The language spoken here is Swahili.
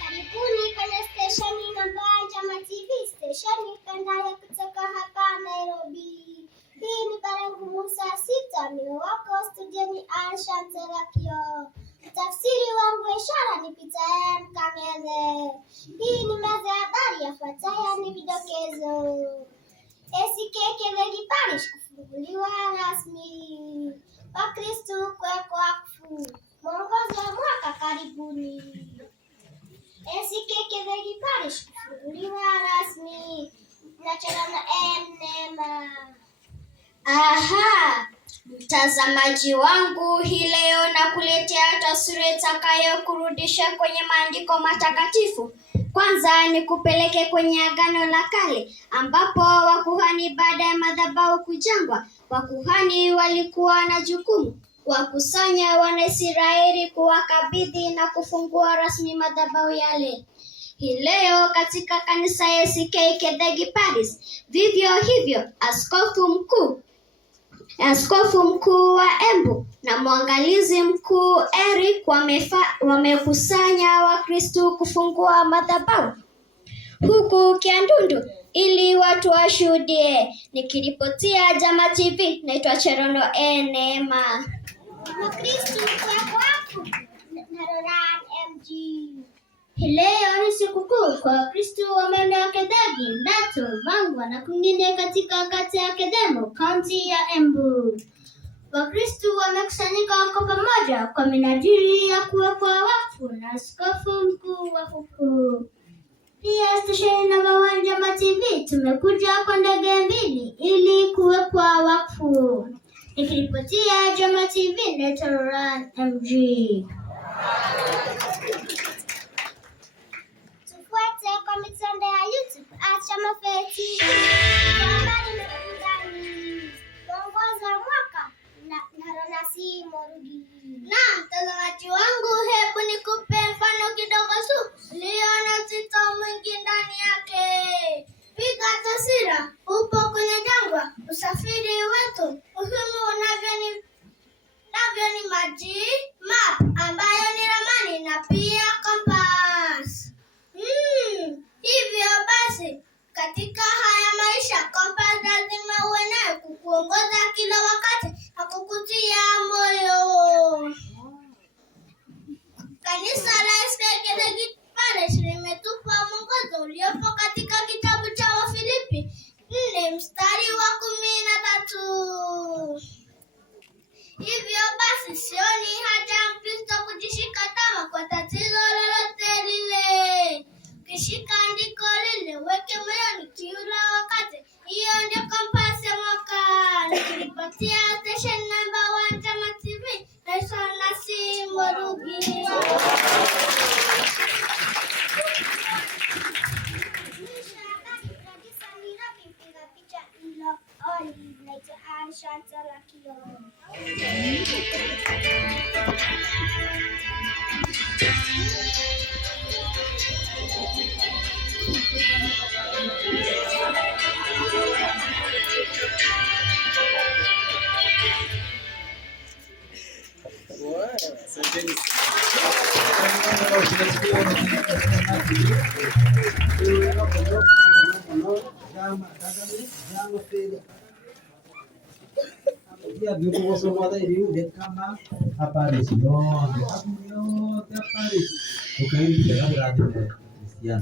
Karibuni kwenye stesheni namba Njama TV, stesheni pendayo kutoka hapa Nairobi. Hii ni Barangu Musa Sita, mimi wako studioni Ashanti Lakio. Tafsiri wangu wa ishara ni Peter M. Kamele. Hii ni meza ya habari, yafuatayo ni vidokezo. ACK Kithegi Parish kufunguliwa rasmi. Wakristo kuwekwa wakfu. Mwongozo wa mwaka karibuni. ACK Kithegi Parish kufunguliwa rasmi. Nachana Neema. Aha, mtazamaji wangu, hii leo nakuletea taswira itakayokurudisha kwenye maandiko matakatifu. Kwanza ni kupeleke kwenye Agano la Kale ambapo wakuhani baada ya madhabahu kujengwa, wakuhani walikuwa na jukumu kuwakusanya Wanaisraeli, kuwakabidhi na kufungua rasmi madhabahu yale. Hii leo katika kanisa ya ACK Kithegi Parish, vivyo hivyo Askofu mkuu wa Embu na mwangalizi mkuu Eric wamekusanya Wakristo kufungua madhabahu huku Kiandundu ili watu washuhudie. Nikiripotia Njama TV, naitwa Cherono Neema. Wakristo kwa wafu na Roran MG. Leo ni sikukuu kwa Wakristo wa maeneo ya Kithegi, Ndato, Mangwa na kwingine katika kata ya Kedemo, kaunti ya Embu. Wakristo wamekusanyika kwa pamoja kwa minajili ya kuwekwa wakfu na askofu mkuu wa huku. Pia stesheni namba 1 Njama TV tumekuja kwa ndege mbili ili kuwekwa wakfu. Nikiripotia Njama TV, naitwa Roran MG. Kwa mitandao ya YouTube Njama TV. Habari na burudani. Mwongozo wa mwaka na Ronasi Morugi. Na mtazamaji wangu, hebu nikupe mfano kidogo tu uliona uzito mwingi ndani yake. Piga taswira, upo kwenye jangwa, usafiri wetu muhimu navyo ni maji, map ambayo ni ramani na pia kompas. Hivyo basi katika haya maisha kompas lazima uwe nayo kukuongoza kila wakati na kukutia moyo. Kanisa la ACK Kithegi Parish limetupa mwongozo uliopo katika kitabu cha Wafilipi 4 mstari wa 13. Hivyo basi sioni haja ya Mkristo kujishika tama kwa tatizo lolote lile. Ukishika andiko lile, weke moyoni kila wakati. Hiyo ndio kompasi ya mwaka. Nikiripotia station namba 1 Njama TV, naitwa Ronasi Morugi. Ashanti Lakio. Dia dulu semua tadi dia kama apa di sini? Oh, dia apa di? Bukan dia berarti Kristian.